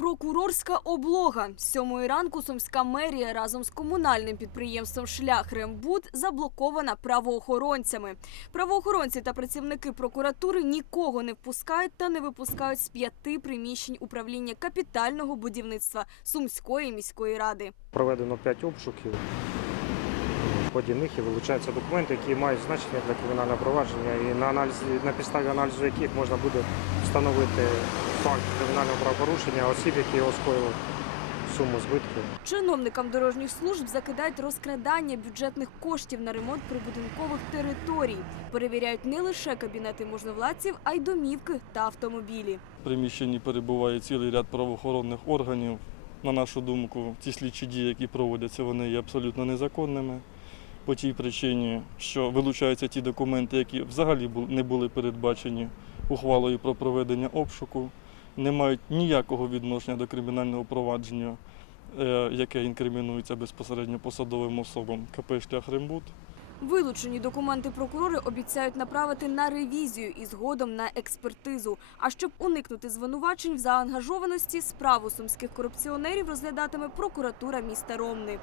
Прокурорська облога. Сьомої ранку сумська мерія разом з комунальним підприємством Шлях Рембуд заблокована правоохоронцями. Правоохоронці та працівники прокуратури нікого не впускають та не випускають з п'яти приміщень управління капітального будівництва Сумської міської ради. Проведено п'ять обшуків. В ході них і вилучаються документи, які мають значення для кримінального провадження, і на аналізі на підставі аналізу яких можна буде встановити факт кримінального правопорушення осіб, які його скоїли суму збитків. Чиновникам дорожніх служб закидають розкрадання бюджетних коштів на ремонт прибудинкових територій. Перевіряють не лише кабінети можновладців, а й домівки та автомобілі. В приміщенні перебуває цілий ряд правоохоронних органів. На нашу думку, ці слідчі дії, які проводяться, вони є абсолютно незаконними. По тій причині, що вилучаються ті документи, які взагалі не були передбачені ухвалою про проведення обшуку, не мають ніякого відношення до кримінального провадження, е, яке інкримінується безпосередньо посадовим особам КП «Шлях Рембуд». Вилучені документи прокурори обіцяють направити на ревізію і згодом на експертизу. А щоб уникнути звинувачень в заангажованості, справу сумських корупціонерів розглядатиме прокуратура міста Ромни.